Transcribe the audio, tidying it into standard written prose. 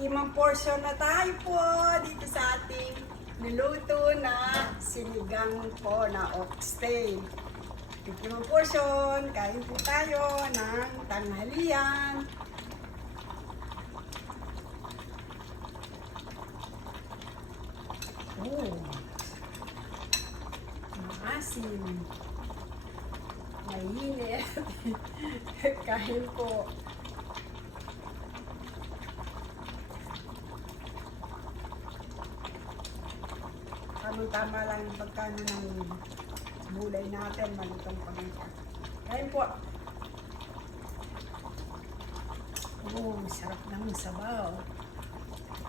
Limang portion na tayo po dito sa ating niluto na sinigang po na oxtail. Limang portion, kain po tayo ng tanghalian. Maasim. Mainit. Kain po. Tama lang yung pagkano ng gulay natin, malutong pamilya. Kain po. Sarap ng sabaw.